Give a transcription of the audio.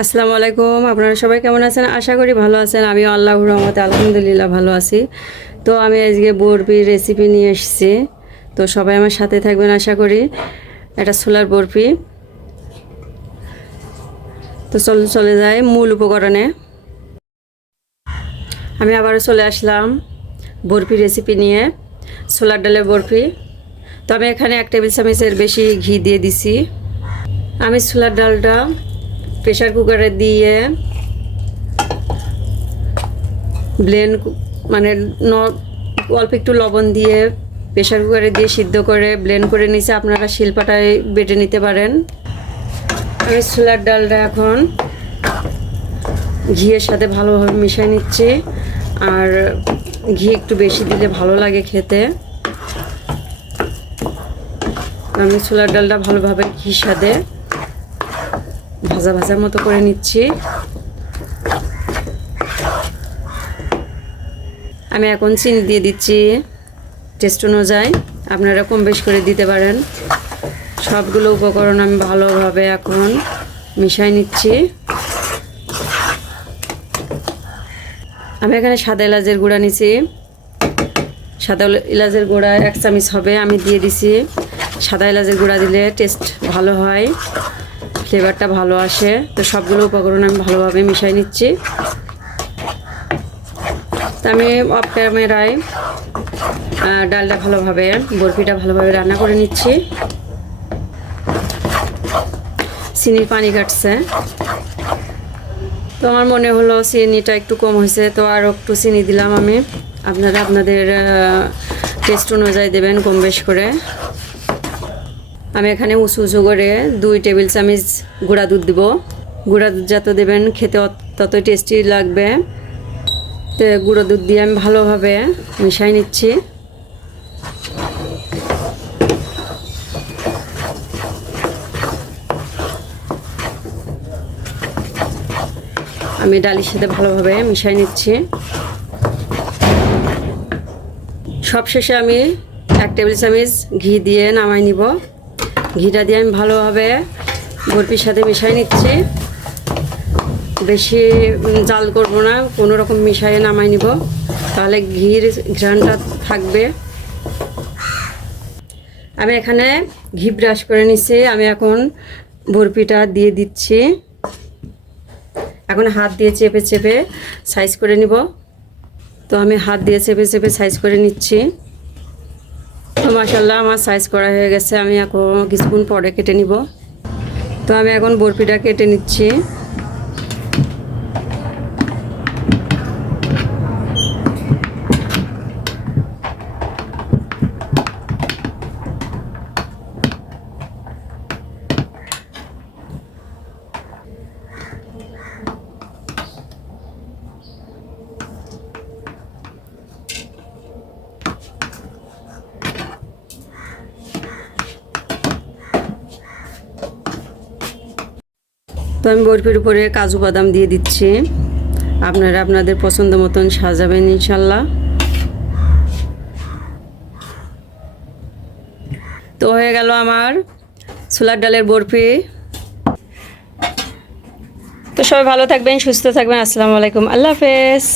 আসসালামু আলাইকুম, আপনারা সবাই কেমন আছেন? আশা করি ভালো আছেন। আমি আল্লাহর রহমতে আলহামদুলিল্লাহ ভালো আছি। তো আমি আজকে বরফির রেসিপি নিয়ে এসেছি। তো সবাই আমার সাথে থাকবেন আশা করি। এটা ছোলার বরফি। তো চলে যায় মূল উপকরণে। আমি আবারও চলে আসলাম বরফি রেসিপি নিয়ে, ছোলার ডালের বরফি। তো আমি এখানে 1 টেবিল চামচের বেশি ঘি দিয়ে দিছি। আমি ছোলার ডালটা প্রেশার কুকারে দিয়ে ব্লেন্ড মানে অল্প একটু লবণ দিয়ে প্রেশার কুকারে দিয়ে সিদ্ধ করে ব্লেন্ড করে নিয়েছি। আপনারা শিলপাটায় বেটে নিতে পারেন। আমি ছোলার ডালটা এখন ঘিয়ের সাথে ভালোভাবে মিশিয়ে নিচ্ছি। আর ঘি একটু বেশি দিলে ভালো লাগে খেতে। আমি ছোলার ডালটা ভালোভাবে ঘির সাথে ভাজা ভাজার মতো করে নিচ্ছি। আমি এখন চিনি দিয়ে দিচ্ছি টেস্ট অনুযায়ী। আপনারা কম বেশ করে দিতে পারেন। সবগুলো উপকরণ আমি ভালোভাবে এখন মিশিয়ে নিচ্ছি। আমি এখানে সাদা এলাচের গুঁড়া নিছি। সাদা এলাচের গুঁড়া 1 চামচ হবে, আমি দিয়ে দিছি। সাদা এলাচের গুঁড়া দিলে টেস্ট ভালো হয়, ফ্লেভারটা ভালো আসে। তো সবগুলো উপকরণ আমি ভালোভাবে মিশিয়ে নিচ্ছি। তো আমি অফ ক্যামেরায় ডালটা ভালোভাবে বরফিটা ভালোভাবে রান্না করে নিচ্ছি। চিনির পানি কাটছে। তো আমার মনে হলো চিনিটা একটু কম হয়েছে, তো আরও একটু চিনি দিলাম আমি। আপনারা আপনাদের টেস্ট অনুযায়ী দেবেন কম বেশ করে। আমি এখানে উঁচু উঁচু করে 2 টেবিল চামচ গুঁড়া দুধ দিব। গুঁড়া দুধ যত দেবেন খেতে ততই টেস্টি লাগবে। তো গুঁড়ো দুধ দিয়ে আমি ভালোভাবে মিশিয়ে নিচ্ছি। আমি ডালের সাথে ভালোভাবে মিশিয়ে নিচ্ছি। সবশেষে আমি 1 টেবিল চামচ ঘি দিয়ে নামাই নিব। ঘিটা দিয়ে আমি ভালোভাবে বরফির সাথে মিশিয়ে নিচ্ছি। বেশি জাল করব না, কোনো রকম মিশিয়ে নামাই নিব, তাহলে ঘির ঘ্রাণটা থাকবে। আমি এখানে ঘি ব্রাশ করে নিচ্ছি। আমি এখন বরফিটা দিয়ে দিচ্ছি। এখন হাত দিয়ে চেপে চেপে সাইজ করে নিব। তো আমি হাত দিয়ে চেপে চেপে সাইজ করে নিচ্ছি। তো মাশাআল্লাহ আমার সাইজ করা হয়ে গেছে। আমি এখন কিছুক্ষণ পরে কেটে নিব। তো আমি এখন বরফিটা কেটে নিচ্ছি। তো আমি বরফির উপরে কাজু বাদাম দিয়ে দিচ্ছি। আপনারা আপনাদের পছন্দ মতন সাজাবেন ইনশাল্লাহ। তো হয়ে গেল আমার ছোলার ডালের বরফি। তো সবাই ভালো থাকবেন, সুস্থ থাকবেন। আসসালামু আলাইকুম, আল্লাহ হাফেজ।